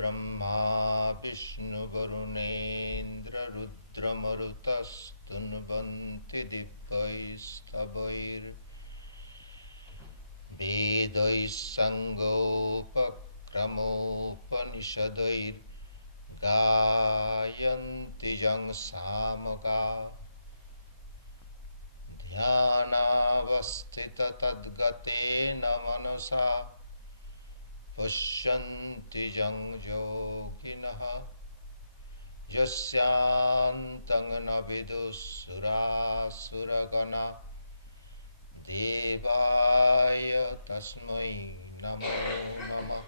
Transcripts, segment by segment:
Brahma Vishnu Varunendra Rudra Marutas Tunvanti Dibbais Tavair Vedais Sangopakramopanishadair Gayanti Jang Samaga Dhyanavastita Tadgatena Manasa Pashyanti Jang Yoginaha Jasyantang Navidusurasuragana Devaya Tasmai Namo Namah.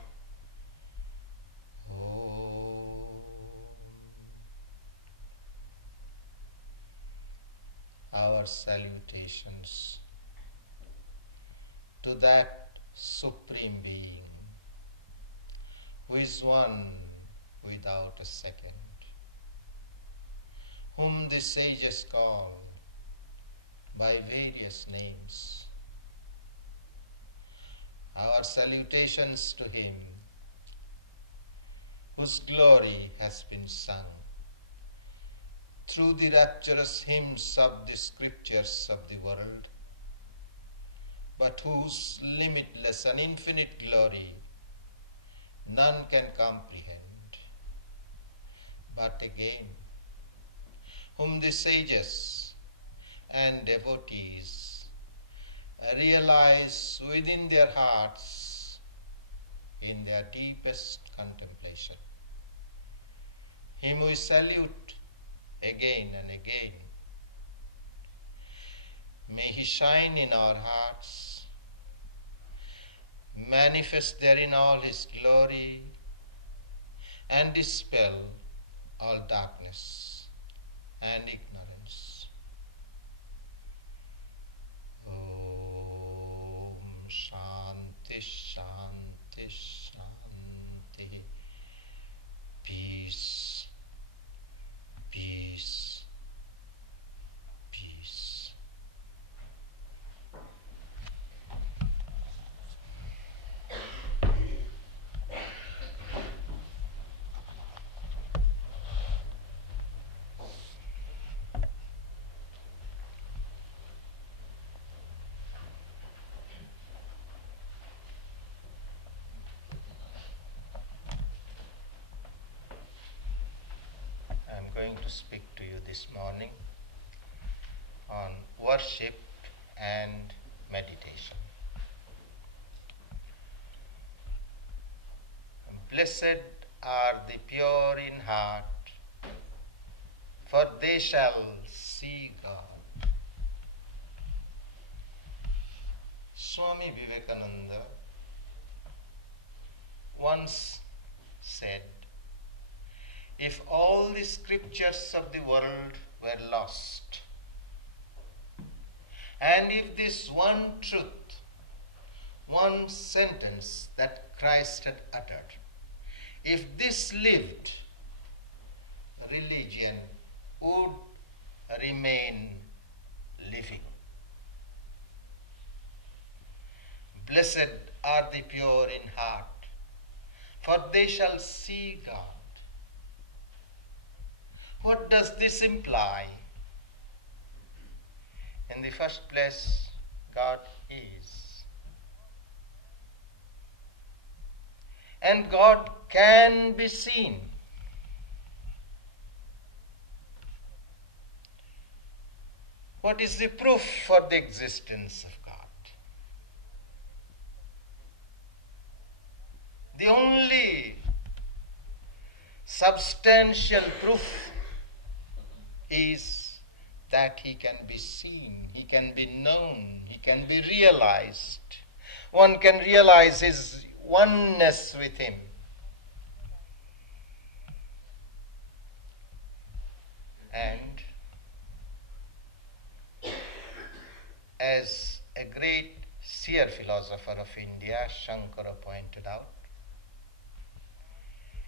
Our salutations to that Supreme Being who is one without a second, whom the sages call by various names. Our salutations to Him whose glory has been sung through the rapturous hymns of the scriptures of the world, but whose limitless and infinite glory none can comprehend. But again, whom the sages and devotees realize within their hearts in their deepest contemplation. Him we salute again and again. May He shine in our hearts, manifest therein all His glory, and dispel all darkness and ignorance. Om Shanti Shanti Shanti. Peace, peace, peace. I'm going to speak to you this morning on worship and meditation. Blessed are the pure in heart, for they shall see God. Swami Vivekananda once said, if all the scriptures of the world were lost, and if this one truth, one sentence that Christ had uttered, if this lived, religion would remain living. Blessed are the pure in heart, for they shall see God. What does this imply? In the first place, God is. And God can be seen. What is the proof for the existence of God? The only substantial proof is that He can be seen, He can be known, He can be realized. One can realize His oneness with Him. And as a great seer philosopher of India, Shankara, pointed out,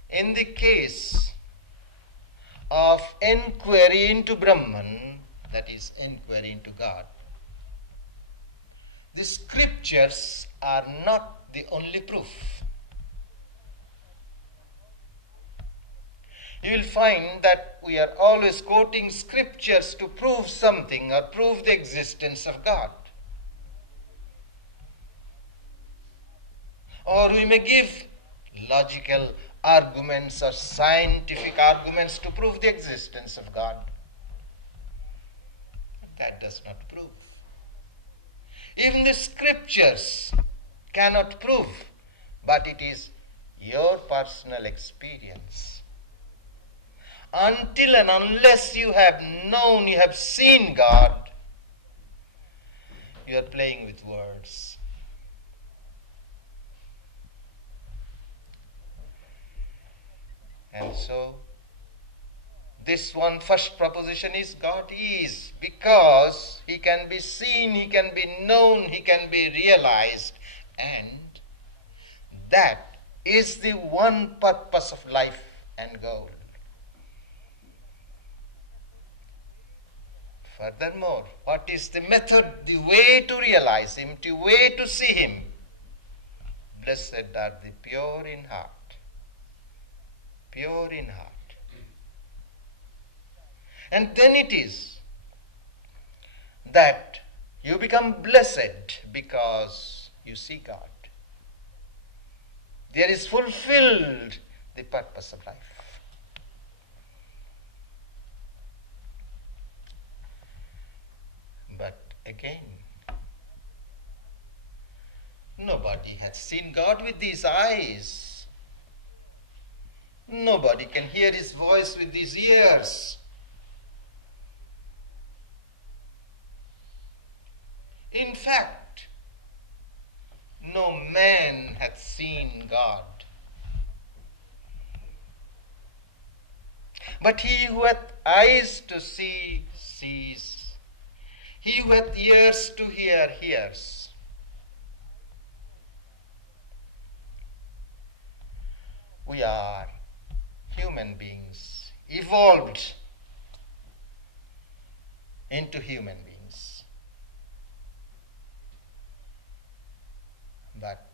in the case of enquiry into Brahman, that is, enquiry into God, the scriptures are not the only proof. you will find that we are always quoting scriptures to prove something or prove the existence of God. Or we may give logical arguments or scientific arguments to prove the existence of God. But that does not prove. Even the scriptures cannot prove, but it is your personal experience. Until and unless you have known, you have seen God, you are playing with words. And so, this one first proposition is God is, because He can be seen, He can be known, He can be realized, and that is the one purpose of life and goal. Furthermore, what is the method, the way to realize Him, the way to see Him? Blessed are the pure in heart. Pure in heart. And then it is that you become blessed because you see God. There is fulfilled the purpose of life. But again, nobody has seen God with these eyes. Nobody can hear His voice with these ears. In fact, no man hath seen God. But he who hath eyes to see, sees. He who hath ears to hear, hears. We are human beings, evolved into human beings. But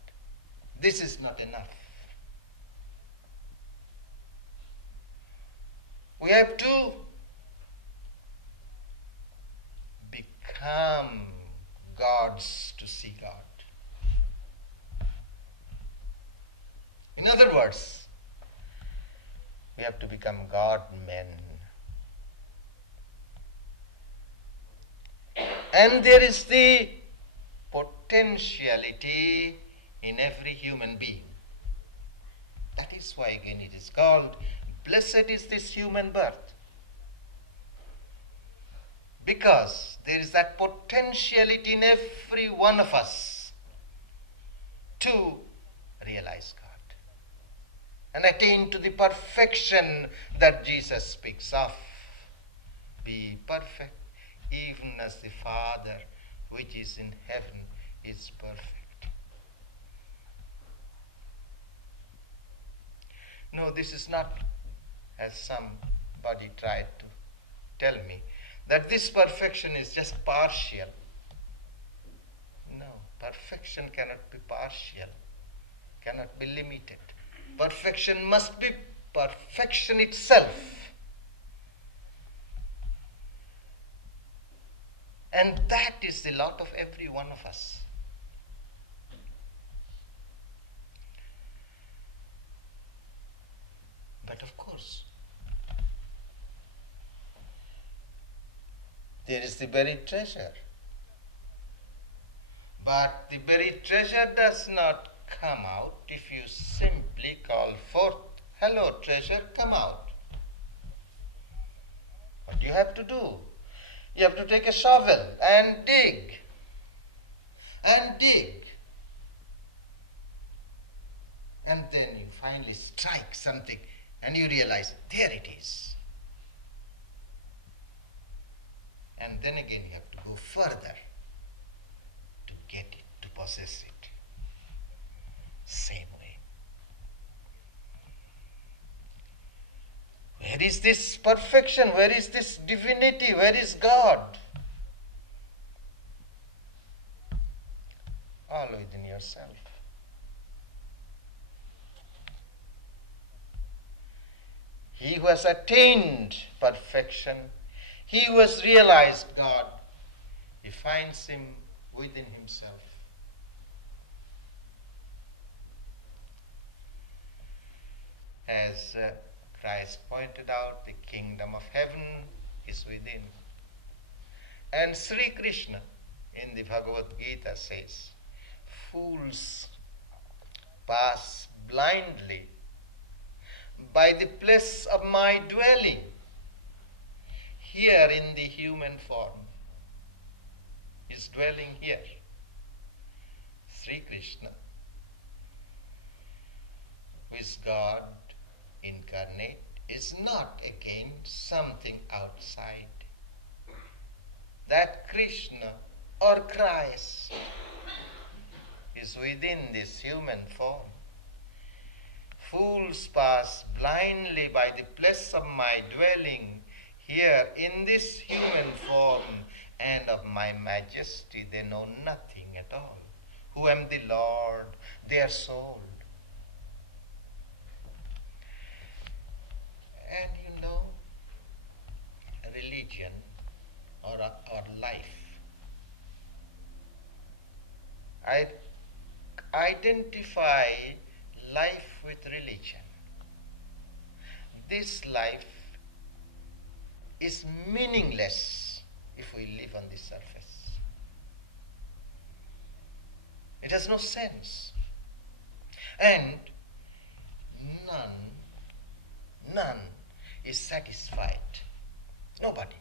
this is not enough. We have to become gods to see God. In other words, we have to become God-men. And there is the potentiality in every human being. That is why again it is called, blessed is this human birth. Because there is that potentiality in every one of us to realize God and attain to the perfection that Jesus speaks of. Be perfect, even as the Father which is in heaven is perfect. No, this is not, as somebody tried to tell me, that this perfection is just partial. No, perfection cannot be partial, cannot be limited. Perfection must be perfection itself. And that is the lot of every one of us. But of course, there is the buried treasure. But the buried treasure does not come out if you simply call forth, hello treasure, come out. What do you have to do? You have to take a shovel and dig. And dig. And then you finally strike something and you realize, there it is. And then again you have to go further to get it, to possess it. Same way. Where is this perfection? Where is this divinity? Where is God? All within yourself. he who has attained perfection, he who has realized God, he finds him within himself. As Christ pointed out, the kingdom of heaven is within. And Sri Krishna in the Bhagavad Gita says, fools pass blindly by the place of my dwelling here in the human form. His dwelling here. Sri Krishna, who is God incarnate, is not again something outside. That Krishna or Christ is within this human form. Fools pass blindly by the place of my dwelling here in this human form, and of my majesty they know nothing at all. Who am the Lord, their soul. And you know, religion or life, I identify life with religion. This life is meaningless if we live on the surface. It has no sense. And none is satisfied. Nobody.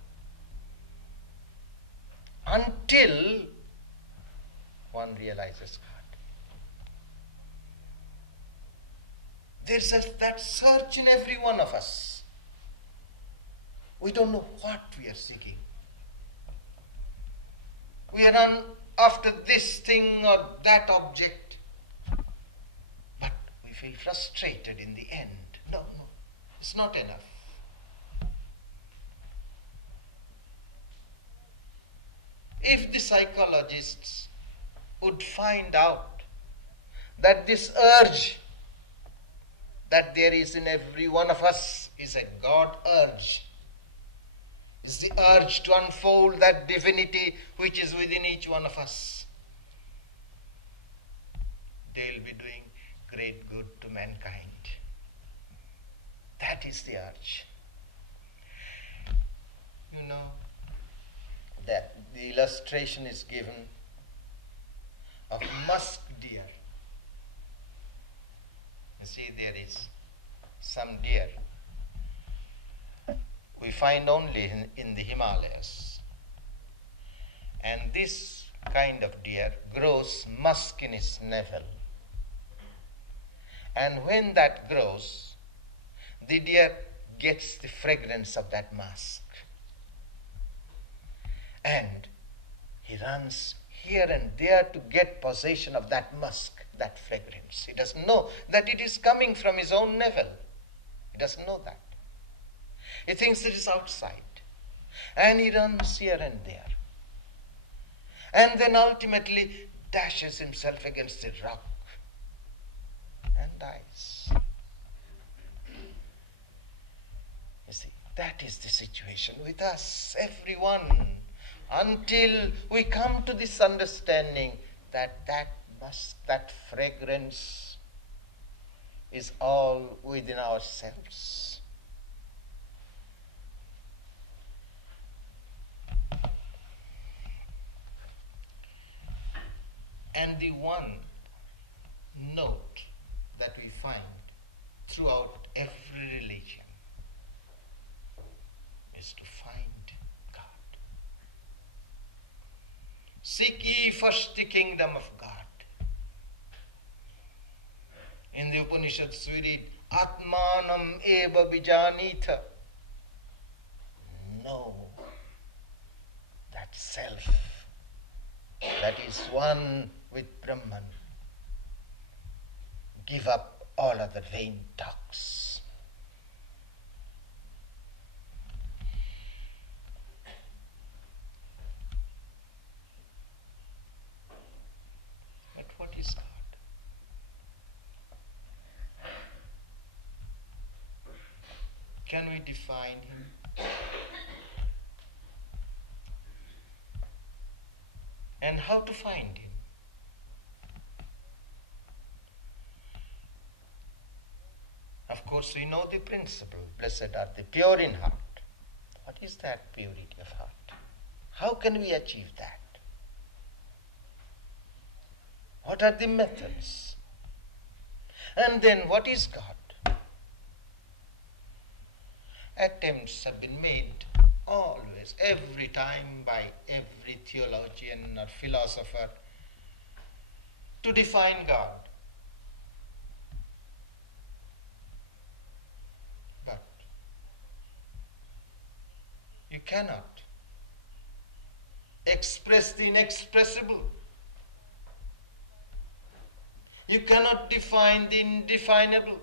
Until one realizes God. There's that search in every one of us. We don't know what we are seeking. We are on after this thing or that object, but we feel frustrated in the end. No, it's not enough. If the psychologists would find out that this urge that there is in every one of us is a God urge, is the urge to unfold that divinity which is within each one of us, they'll be doing great good to mankind. That is the urge. You know, that the illustration is given of musk deer. You see, there is some deer we find only in the Himalayas. And this kind of deer grows musk in its navel. And when that grows, the deer gets the fragrance of that musk. And he runs here and there to get possession of that musk, that fragrance. He doesn't know that it is coming from his own navel. He doesn't know that. He thinks it is outside. And he runs here and there. And then ultimately dashes himself against the rock and dies. You see, that is the situation with us, everyone, until we come to this understanding that that fragrance is all within ourselves. And the one note that we find throughout every religion is to find God. Seek ye first the kingdom of God. In the Upanishads we read, Atmanam eva bijanitha. Know that self that is one with Brahman. Give up all other vain talks. But what is God? Can we define him? And how to find him? Of course, we know the principle, blessed are the pure in heart. What is that purity of heart? How can we achieve that? What are the methods? And then what is God? Attempts have been made always, every time, by every theologian or philosopher to define God. But you cannot express the inexpressible. You cannot define the indefinable.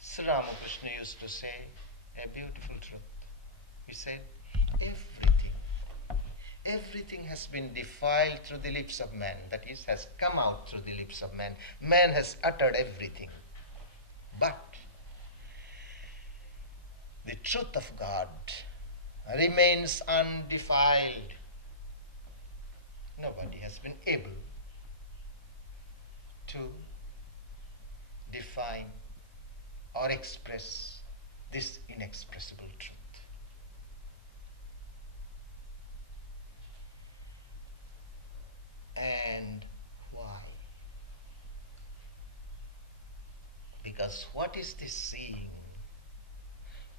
Sri Ramakrishna used to say a beautiful truth. He said, everything has been defiled through the lips of man, that is, has come out through the lips of man. Man has uttered everything. But the truth of God remains undefiled. Nobody has been able to define or express this inexpressible truth. And why? Because what is this seeing?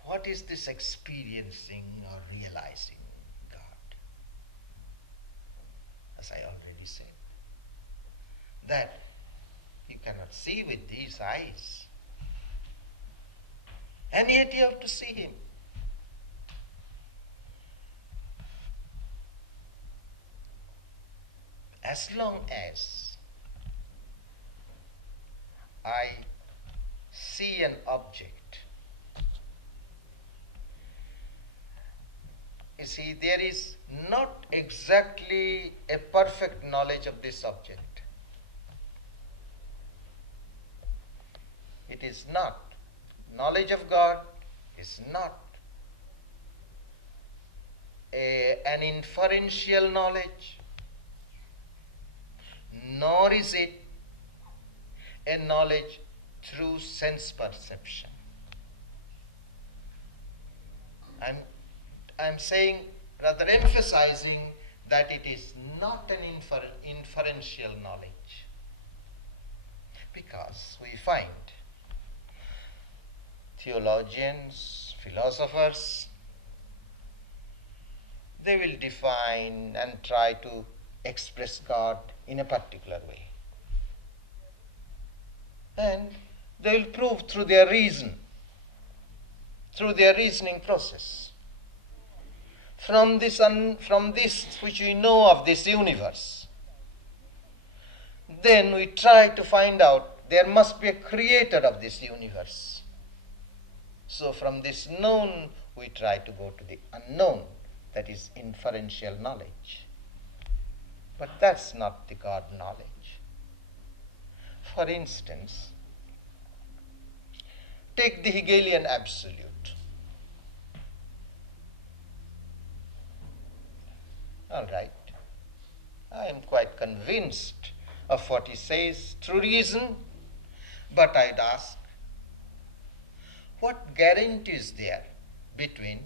What is this experiencing or realizing God? As I already said, that you cannot see with these eyes. And yet you have to see him. As long as I see an object, you see, there is not exactly a perfect knowledge of this object. It is not. Knowledge of God is not an inferential knowledge, nor is it a knowledge through sense perception. I'm saying, rather emphasizing, that it is not an inferential knowledge. Because we find theologians, philosophers, they will define and try to express God in a particular way. And they will prove through their reason, through their reasoning process. From this which we know of this universe, then we try to find out there must be a creator of this universe. So from this known, we try to go to the unknown, that is inferential knowledge. But that's not the God knowledge. For instance, take the Hegelian absolute. All right, I am quite convinced of what he says through reason, but I'd ask, what guarantee is there between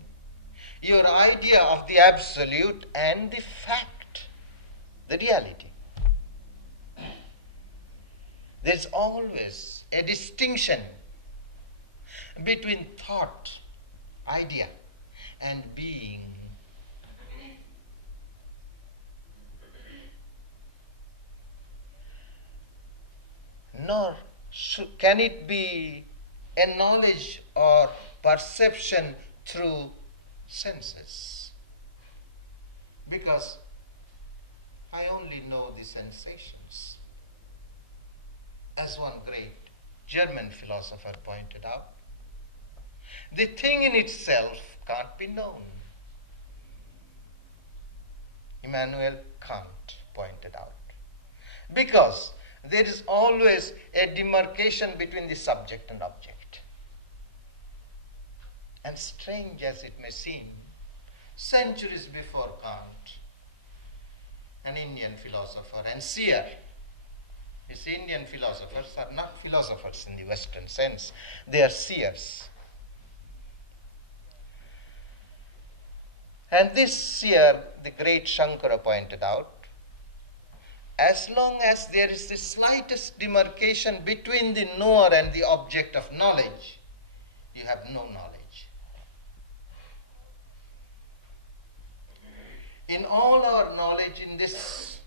your idea of the absolute and the fact, the reality? There's always a distinction between thought, idea, and being. Nor can it be a knowledge or perception through senses, because I only know the sensations. As one great German philosopher pointed out, the thing in itself can't be known. Immanuel Kant pointed out, because there is always a demarcation between the subject and object. And strange as it may seem, centuries before Kant, an Indian philosopher and seer, these Indian philosophers are not philosophers in the Western sense, they are seers. And this seer, the great Shankara pointed out, as long as there is the slightest demarcation between the knower and the object of knowledge, you have no knowledge. In all our knowledge in this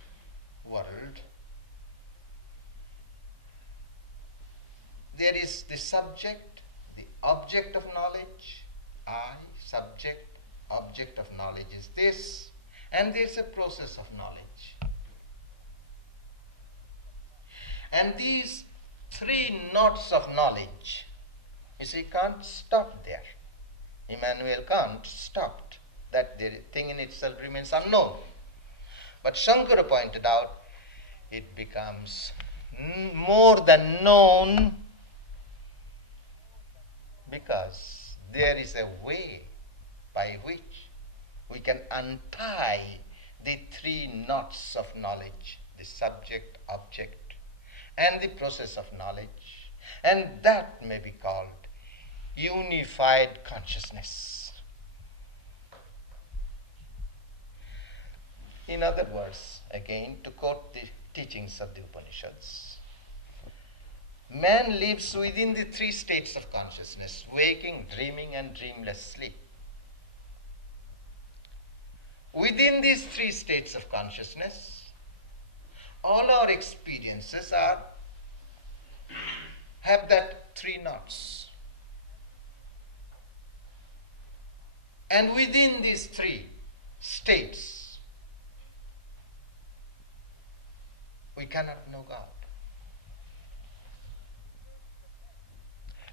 world, there is the subject, the object of knowledge, I, subject, object of knowledge is this, and there is a process of knowledge. And these three knots of knowledge, you see, can't stop there. Immanuel Kant stopped. That the thing in itself remains unknown. But Shankara pointed out, it becomes more than known because there is a way by which we can untie the three knots of knowledge, the subject, object, and the process of knowledge, and that may be called unified consciousness. In other words, again, to quote the teachings of the Upanishads, man lives within the three states of consciousness, waking, dreaming, and dreamless sleep. Within these three states of consciousness, all our experiences have that three knots. And within these three states, we cannot know God.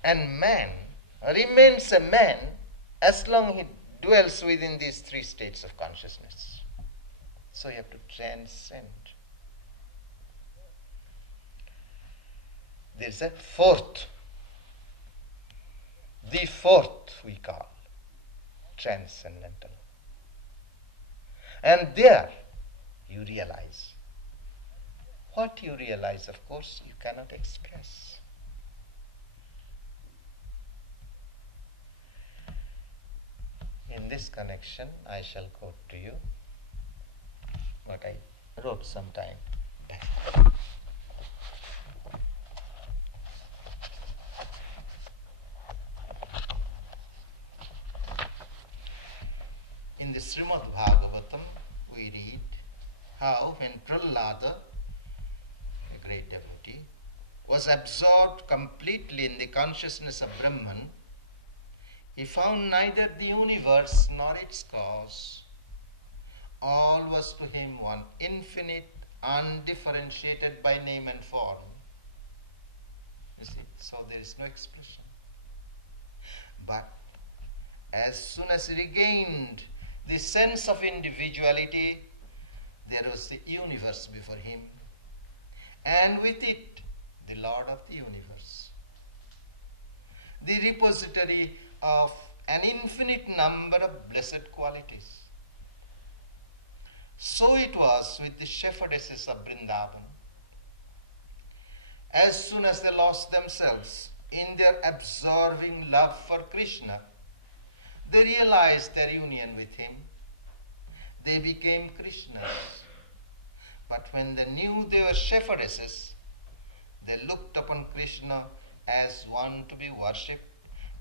And man remains a man as long as he dwells within these three states of consciousness. So you have to transcend. There's a fourth. The fourth we call transcendental. And there you realize. What you realize, of course, you cannot express. In this connection, I shall quote to you what I wrote some time back. In the Srimad Bhagavatam, we read how when Prahlada, a great devotee, was absorbed completely in the consciousness of Brahman, he found neither the universe nor its cause. All was to him one infinite, undifferentiated by name and form. You see, so there is no expression. But as soon as he regained the sense of individuality, there was the universe before him, and with it, the Lord of the universe, the repository of an infinite number of blessed qualities. So it was with the shepherdesses of Vrindavan. As soon as they lost themselves in their absorbing love for Krishna, they realized their union with him. They became Krishnas. But when they knew they were shepherdesses, they looked upon Krishna as one to be worshipped,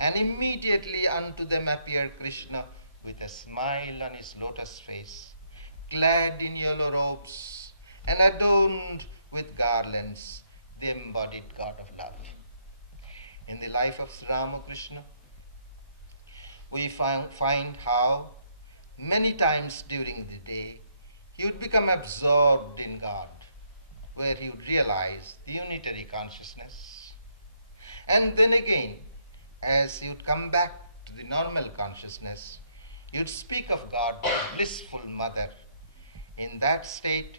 and immediately unto them appeared Krishna with a smile on his lotus face, clad in yellow robes and adorned with garlands, the embodied God of love. In the life of Sri Ramakrishna, we find how many times during the day he would become absorbed in God, where he would realize the unitary consciousness. And then again, as he would come back to the normal consciousness, he would speak of God as a blissful mother. In that state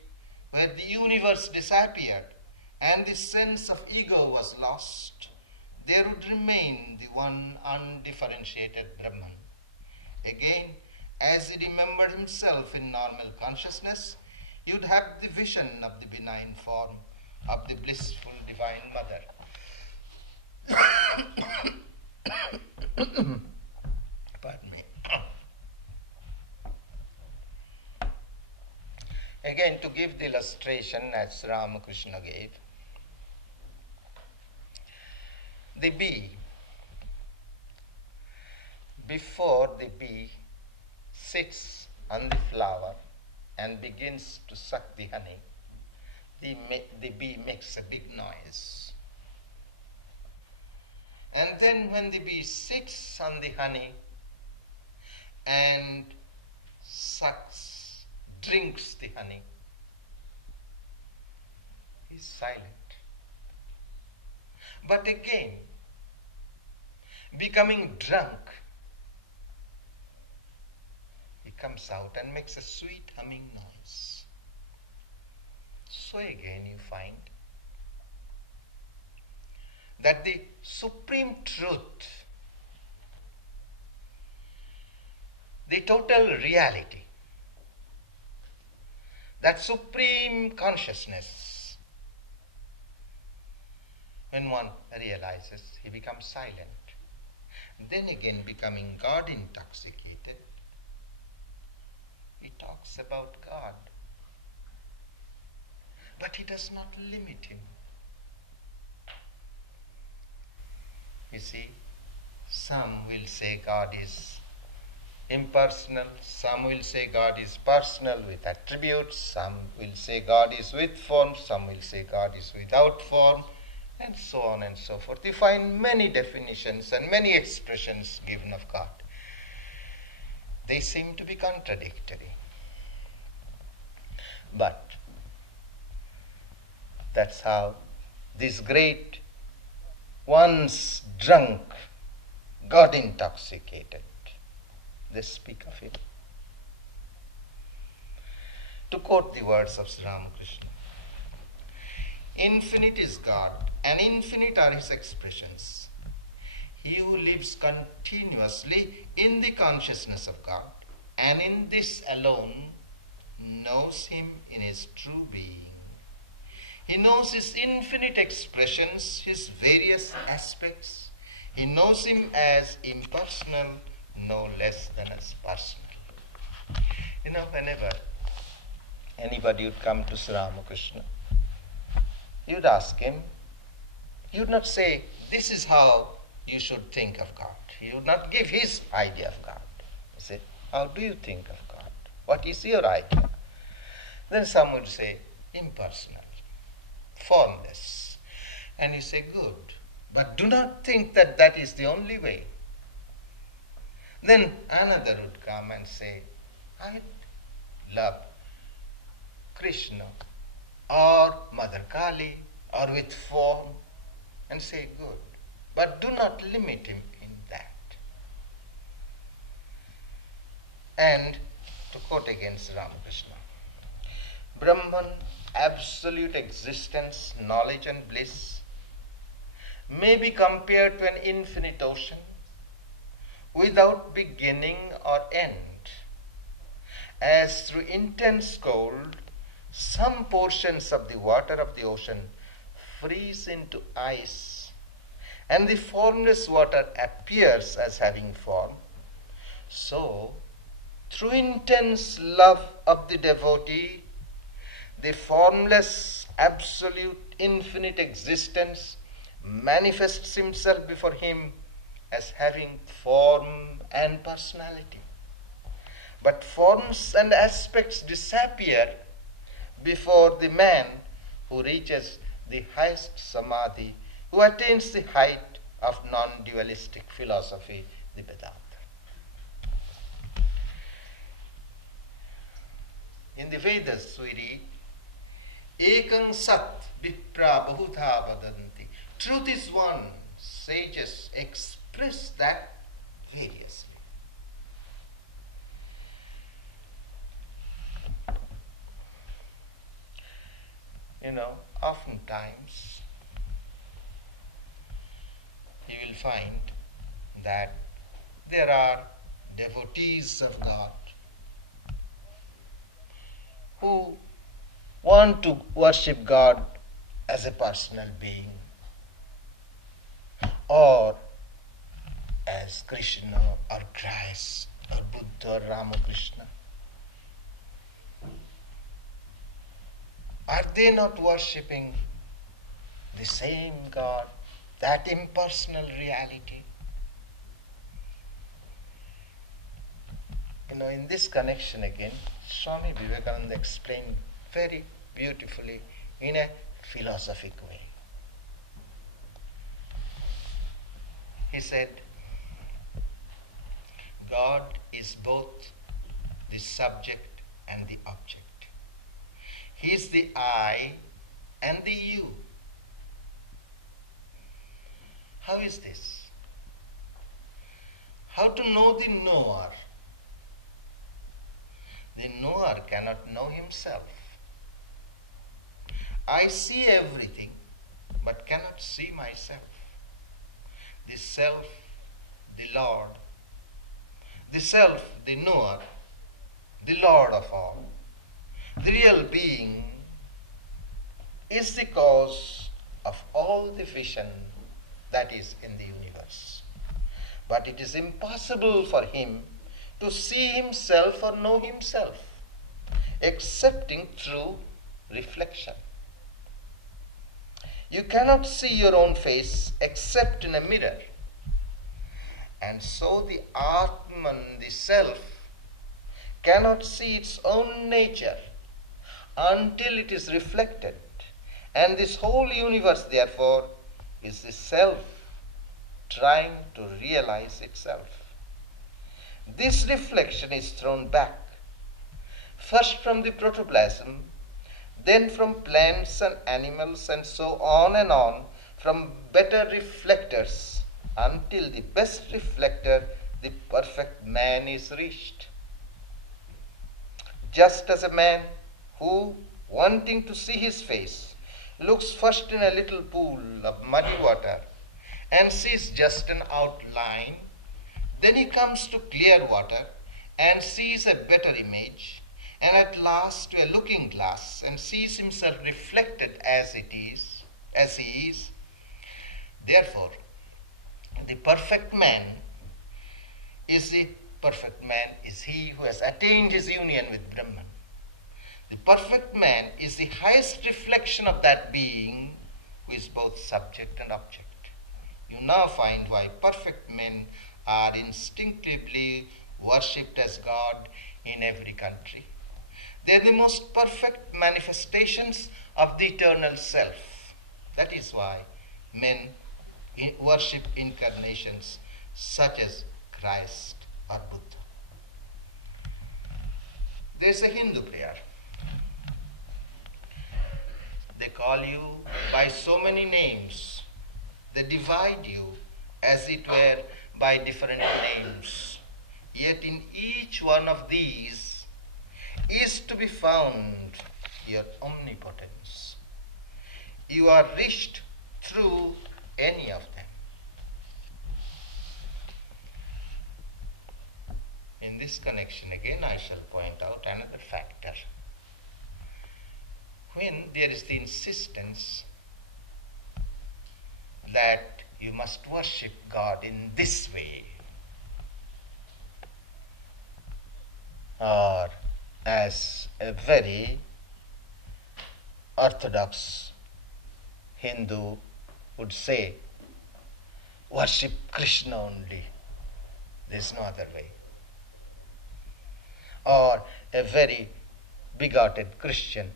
where the universe disappeared and the sense of ego was lost, there would remain the one undifferentiated Brahman. Again, as he remembered himself in normal consciousness, he would have the vision of the benign form of the blissful Divine Mother. Pardon me. Again, to give the illustration as Sri Ramakrishna gave, the bee, before the bee sits on the flower and begins to suck the honey, the bee makes a big noise. And then when the bee sits on the honey and sucks, drinks the honey, he is silent. But again, becoming drunk, he comes out and makes a sweet humming noise. So again you find that the supreme truth, the total reality, that supreme consciousness, when one realizes, he becomes silent. Then again, becoming God intoxicated, he talks about God. But he does not limit him. You see, some will say God is impersonal, some will say God is personal with attributes, some will say God is with form, some will say God is without form, and so on and so forth. You find many definitions and many expressions given of God. They seem to be contradictory. But that's how these great once drunk, God intoxicated, they speak of him. To quote the words of Sri Ramakrishna, infinite is God, and infinite are his expressions. He who lives continuously in the consciousness of God, and in this alone, knows him in his true being. He knows his infinite expressions, his various aspects. He knows him as impersonal, no less than as personal. You know, whenever anybody would come to Sri Ramakrishna, you'd ask him, he would not say, this is how you should think of God. He would not give his idea of God. He said, how do you think of God? What is your idea? Then some would say, impersonal, formless. And you say, good, but do not think that that is the only way. Then another would come and say, I love Krishna or Mother Kali or with form, and say, good, but do not limit him in that. And to quote again Sri Ramakrishna, Brahman, absolute existence, knowledge and bliss, may be compared to an infinite ocean without beginning or end. As through intense cold, some portions of the water of the ocean freeze into ice, and the formless water appears as having form, so through intense love of the devotee, the formless, absolute, infinite existence manifests himself before him as having form and personality. But forms and aspects disappear before the man who reaches the highest samadhi, who attains the height of non-dualistic philosophy, the Vedanta. In the Vedas we read, Ekang Sat Vipra Bahudha Vadanti. Truth is one. Sages express that variously. You know, oftentimes you will find that there are devotees of God who want to worship God as a personal being, or as Krishna or Christ or Buddha or Ramakrishna. Are they not worshipping the same God, that impersonal reality? In this connection again, Swami Vivekananda explained very beautifully in a philosophic way. He said, God is both the subject and the object. He is the I and the you. How is this? How to know the knower? The knower cannot know himself. I see everything, but cannot see myself. The self, the Lord, the self, the knower, the Lord of all, the real being, is the cause of all the vision that is in the universe. But it is impossible for him to see himself or know himself, excepting through reflection. You cannot see your own face except in a mirror. And so the Atman, the self, cannot see its own nature until it is reflected. And this whole universe, therefore, is the self trying to realize itself. This reflection is thrown back, first from the protoplasm, then from plants and animals, and so on, from better reflectors, until the best reflector, the perfect man, is reached. Just as a man who, wanting to see his face, looks first in a little pool of muddy water and sees just an outline, then he comes to clear water and sees a better image, and at last to a looking glass and sees himself reflected as he is. Therefore, the perfect man is he who has attained his union with Brahman. The perfect man is the highest reflection of that being who is both subject and object. You now find why perfect men are instinctively worshipped as God in every country. They are the most perfect manifestations of the eternal self. That is why men worship incarnations such as Christ or Buddha. There is a Hindu prayer. They call you by so many names. They divide you as it were by different names. Yet in each one of these is to be found your omnipotence. You are reached through any of them. In this connection again I shall point out another factor. When there is the insistence that you must worship God in this way, or as a very orthodox Hindu would say, worship Krishna only, there is no other way. Or a very bigoted Christian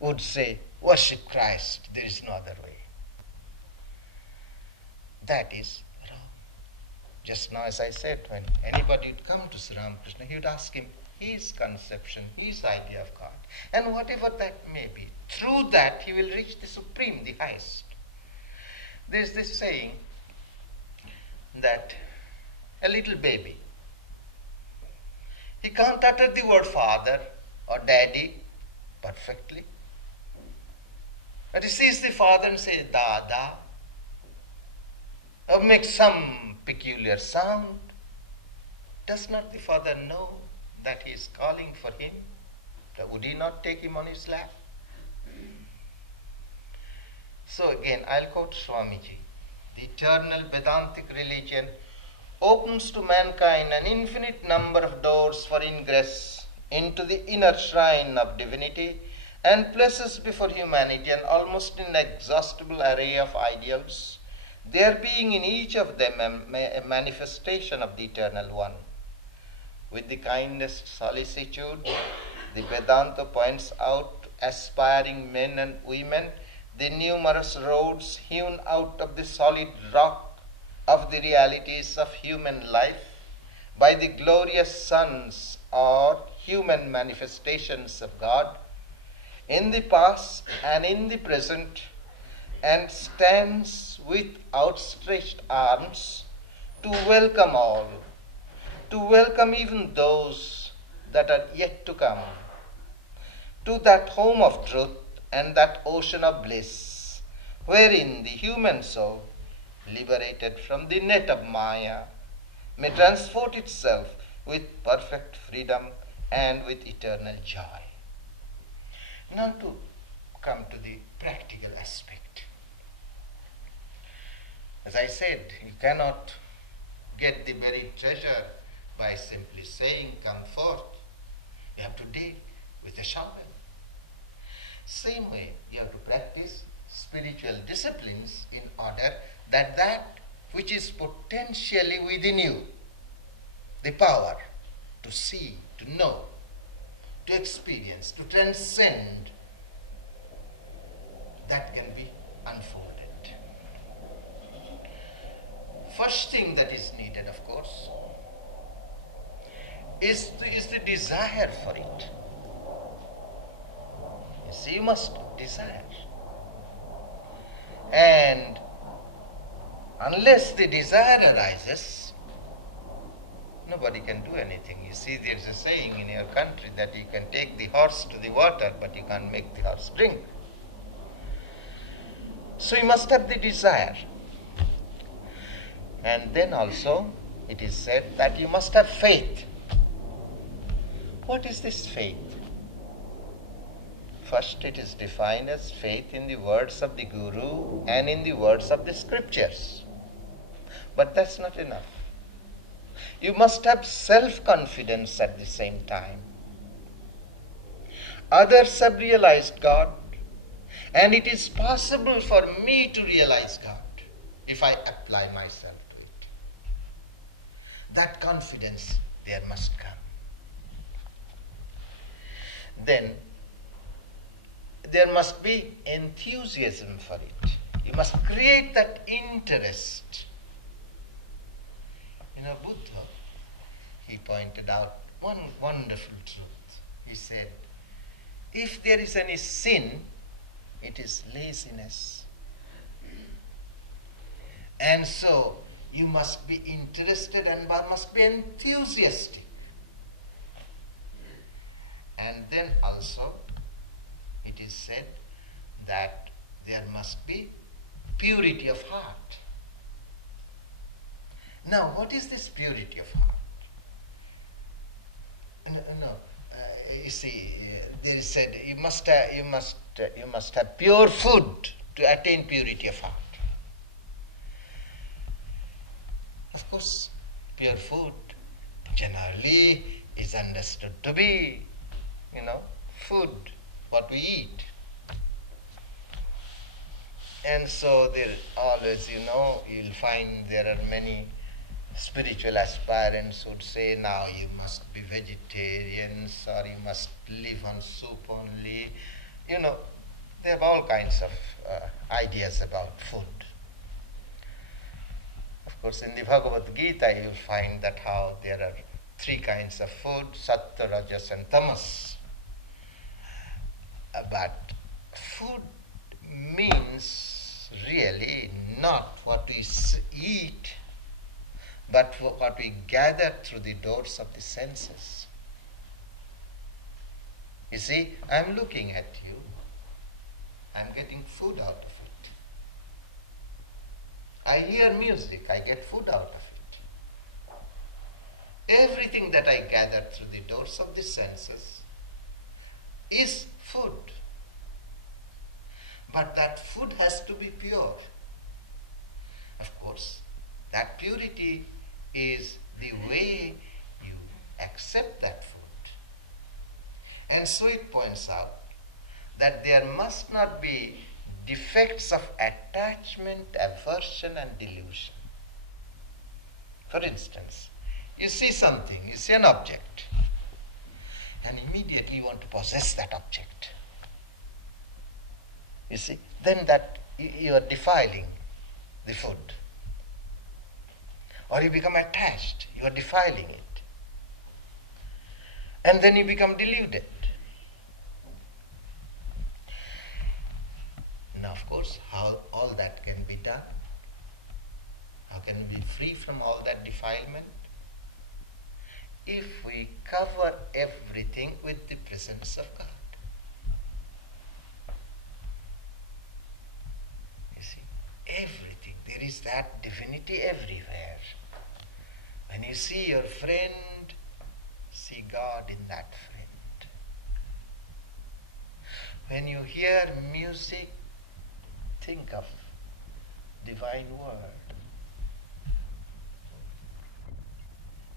would say, worship Christ, there is no other way. That is wrong. Just now as I said, when anybody would come to Sri Ramakrishna, he would ask him his conception, his idea of God, and whatever that may be. Through that he will reach the supreme, the highest. There is this saying that a little baby, he can't utter the word father or daddy perfectly. And he sees the father and says, Dada, or makes some peculiar sound. Does not the father know that he is calling for him? Would he not take him on his lap? So again, I'll quote Swamiji. The eternal Vedantic religion opens to mankind an infinite number of doors for ingress into the inner shrine of divinity and places before humanity an almost inexhaustible array of ideals, there being in each of them a manifestation of the Eternal One. With the kindest solicitude, the Vedanta points out to aspiring men and women the numerous roads hewn out of the solid rock of the realities of human life by the glorious sons or human manifestations of God in the past and in the present, and stands with outstretched arms to welcome all, to welcome even those that are yet to come, to that home of truth and that ocean of bliss, wherein the human soul, liberated from the net of Maya, may transport itself with perfect freedom and with eternal joy. Now to come to the practical aspect. As I said, you cannot get the buried treasure by simply saying, come forth. You have to dig with a shovel. Same way, you have to practice spiritual disciplines in order that that which is potentially within you, the power to see, to know, to experience, to transcend, that can be unfolded. First thing that is needed, of course, is the desire for it. You see, you must desire. And unless the desire arises, nobody can do anything. You see, there's a saying in your country that you can take the horse to the water, but you can't make the horse drink. So you must have the desire. And then also, it is said that you must have faith. What is this faith? First, it is defined as faith in the words of the Guru and in the words of the scriptures. But that's not enough. You must have self-confidence at the same time. Others have realized God, and it is possible for me to realize God if I apply myself to it. That confidence there must come. Then there must be enthusiasm for it. You must create that interest. You know, Buddha, he pointed out one wonderful truth. He said, if there is any sin, it is laziness. And so, you must be interested and must be enthusiastic. And then also, it is said that there must be purity of heart. Now, what is this purity of heart? You see, there is said you must have pure food to attain purity of heart. Of course, pure food generally is understood to be, food, what we eat. And so there always, you'll find there are many spiritual aspirants who would say, now you must be vegetarians or you must live on soup only. They have all kinds of ideas about food. Of course, in the Bhagavad Gita, you'll find that how there are three kinds of food, Sattva, Rajas and Tamas. But food means really not what we eat, but what we gather through the doors of the senses. You see, I'm looking at you. I'm getting food out of it. I hear music, I get food out of it. Everything that I gather through the doors of the senses is food. But that food has to be pure. Of course, that purity is the way you accept that food. And so it points out that there must not be defects of attachment, aversion and delusion. For instance, you see something, you see an object, and immediately you want to possess that object. You see, then that you are defiling the food. Or you become attached, you are defiling it. And then you become deluded. Now, of course, how all that can be done? How can we be free from all that defilement? If we cover everything with the presence of God. You see, everything. There is that divinity everywhere. When you see your friend, see God in that friend. When you hear music, think of divine word.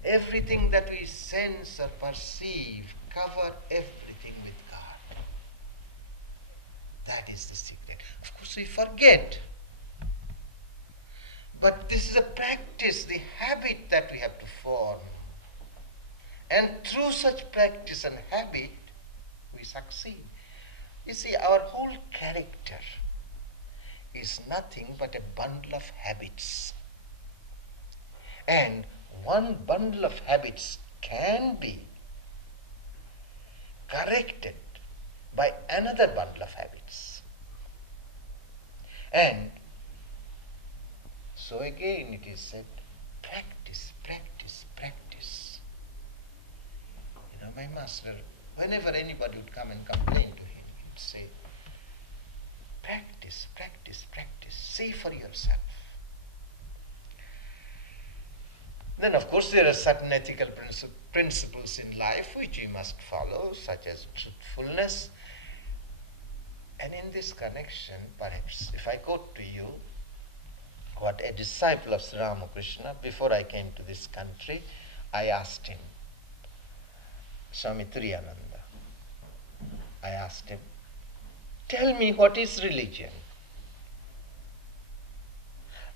Everything that we sense or perceive, cover everything with God. That is the secret. Of course, we forget. But this is a practice, the habit that we have to form. And through such practice and habit, we succeed. You see, our whole character is nothing but a bundle of habits. And one bundle of habits can be corrected by another bundle of habits. And so again it is said, practice, practice, practice. You know, my master, whenever anybody would come and complain to him, he would say, practice, practice, practice. See for yourself. Then, of course, there are certain ethical principles in life which we must follow, such as truthfulness. And in this connection, perhaps, if I quote to you what a disciple of Sri Ramakrishna, before I came to this country, I asked him, Swami Triyananda, I asked him, tell me what is religion?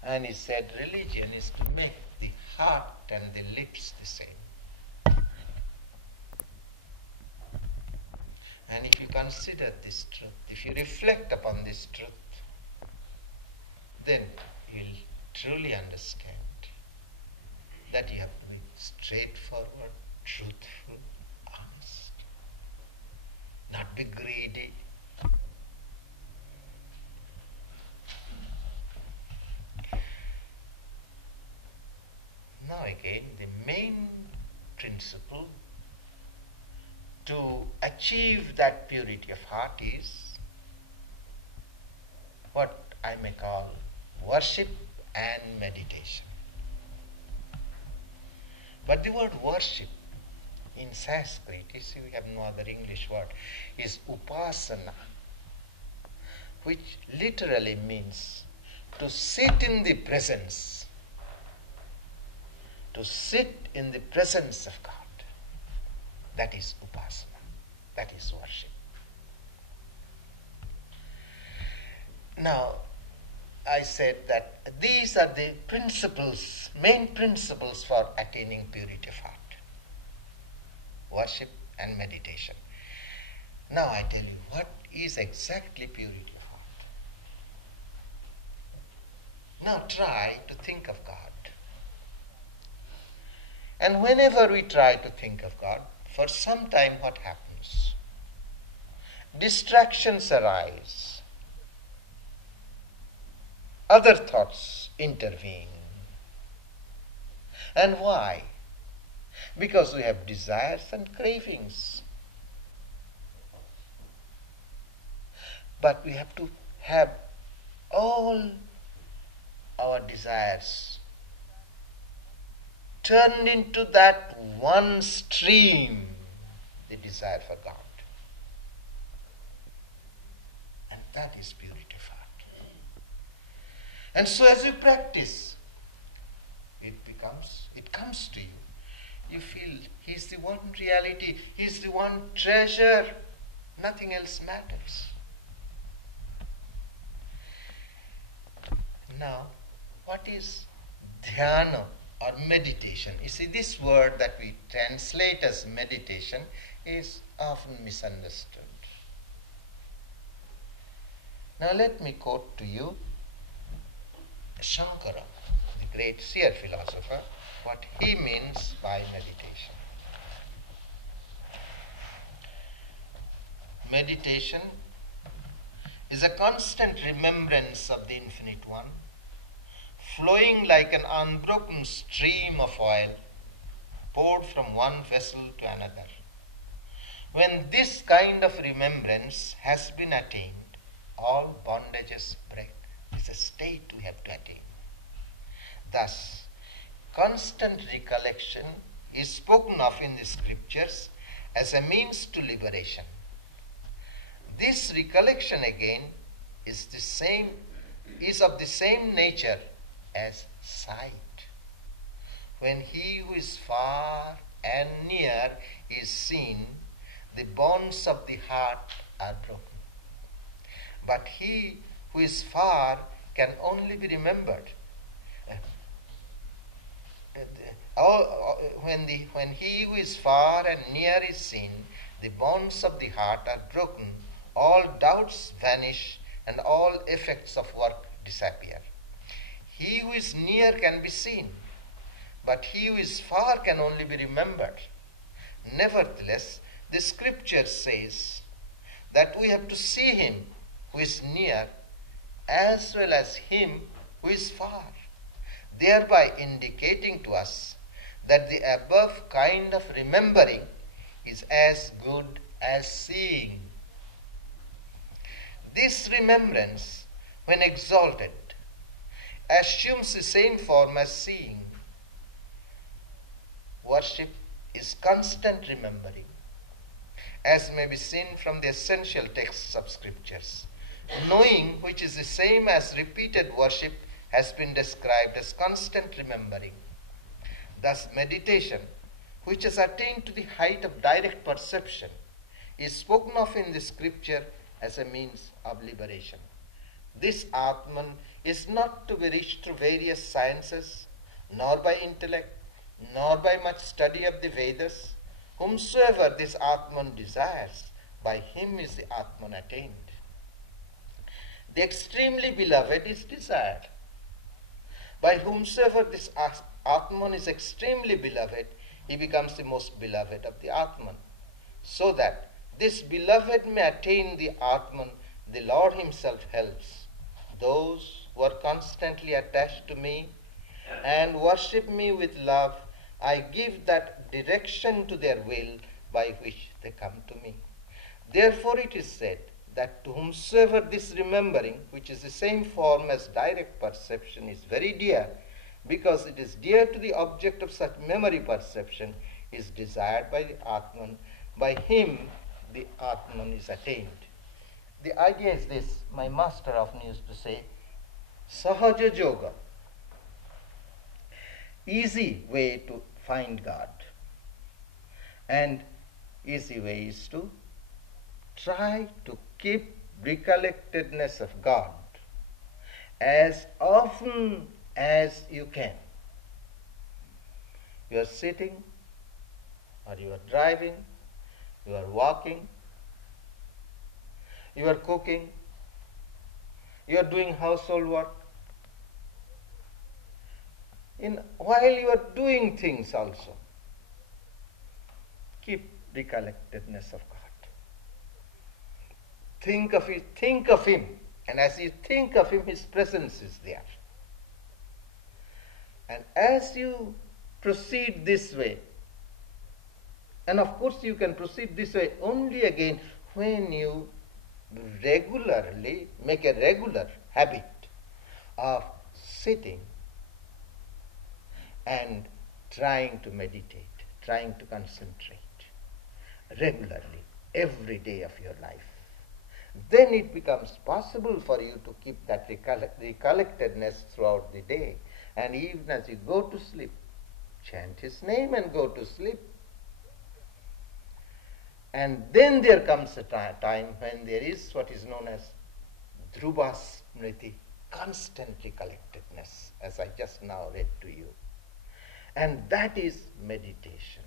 And he said, religion is to make the heart and the lips the same. And if you consider this truth, if you reflect upon this truth, then you'll truly understand that you have to be straightforward, truthful, honest, not be greedy. Now again, the main principle to achieve that purity of heart is what I may call worship and meditation. But the word worship in Sanskrit, you see we have no other English word, is upasana, which literally means to sit in the presence. To sit in the presence of God. That is upasana. That is worship. Now, I said that these are the principles, main principles for attaining purity of heart. Worship and meditation. Now I tell you, what is exactly purity of heart? Now try to think of God. And whenever we try to think of God, for some time what happens? Distractions arise. Other thoughts intervene. And why? Because we have desires and cravings. But we have to have all our desires turned into that one stream, the desire for God. And that is purity of heart. And so as you practice, it comes to you. You feel He's the one reality, He's the one treasure, nothing else matters. Now, what is dhyana or meditation? You see, this word that we translate as meditation is often misunderstood. Now let me quote to you Shankara, the great seer philosopher, what he means by meditation. Meditation is a constant remembrance of the Infinite One, flowing like an unbroken stream of oil poured from one vessel to another. When this kind of remembrance has been attained, all bondages break. It's a state we have to attain. Thus, constant recollection is spoken of in the scriptures as a means to liberation. This recollection again is of the same nature as sight. When he who is far and near is seen, the bonds of the heart are broken. But he who is far can only be remembered. When he who is far and near is seen, the bonds of the heart are broken, all doubts vanish, and all effects of work disappear. He who is near can be seen, but he who is far can only be remembered. Nevertheless, the scripture says that we have to see him who is near as well as him who is far, thereby indicating to us that the above kind of remembering is as good as seeing. This remembrance, when exalted, assumes the same form as seeing. Worship is constant remembering, as may be seen from the essential texts of scriptures. Knowing, which is the same as repeated worship, has been described as constant remembering. Thus, meditation, which has attained to the height of direct perception, is spoken of in the scripture as a means of liberation. This Atman is not to be reached through various sciences, nor by intellect, nor by much study of the Vedas. Whomsoever this Atman desires, by him is the Atman attained. The extremely beloved is desired. By whomsoever this Atman is extremely beloved, he becomes the most beloved of the Atman. So that this beloved may attain the Atman, the Lord himself helps those who are constantly attached to me and worship me with love. I give that direction to their will by which they come to me. Therefore it is said that to whomsoever this remembering, which is the same form as direct perception, is very dear, because it is dear to the object of such memory perception, is desired by the Atman. By him the Atman is attained. The idea is this: my master often used to say, Sahaja Yoga, easy way to find God. And easy way is to try to keep recollectedness of God as often as you can. You are sitting, or you are driving, you are walking, you are cooking, you are doing household work. While you are doing things also, keep recollectedness of God. Think of it, think of him, and as you think of him, his presence is there. And as you proceed this way, and of course you can proceed this way only again when you regularly, make a regular habit of sitting and trying to meditate, trying to concentrate regularly, every day of your life. Then it becomes possible for you to keep that recollectedness throughout the day. And even as you go to sleep, chant his name and go to sleep. And then there comes a time when there is what is known as Dhruva Smriti, constant recollectedness, as I just now read to you. And that is meditation.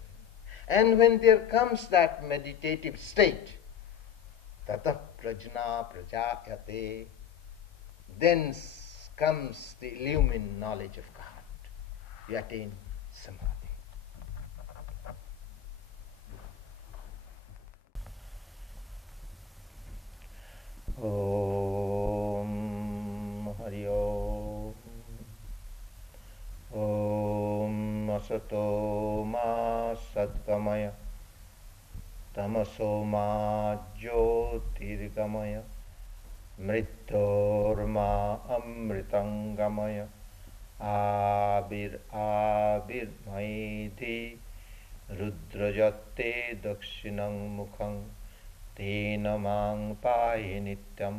And when there comes that meditative state, tata prajna prajayate, then comes the illumined knowledge of God. You attain samadhi. Om Hari Om. Om Asato Ma Sadgamaya. Tamaso Ma Jyotirgamaya. Mrityorma Amritangamaya. Abir Maidhi. Rudrajate Dakshinang Mukhang. Tena Mang Pahi Nityam.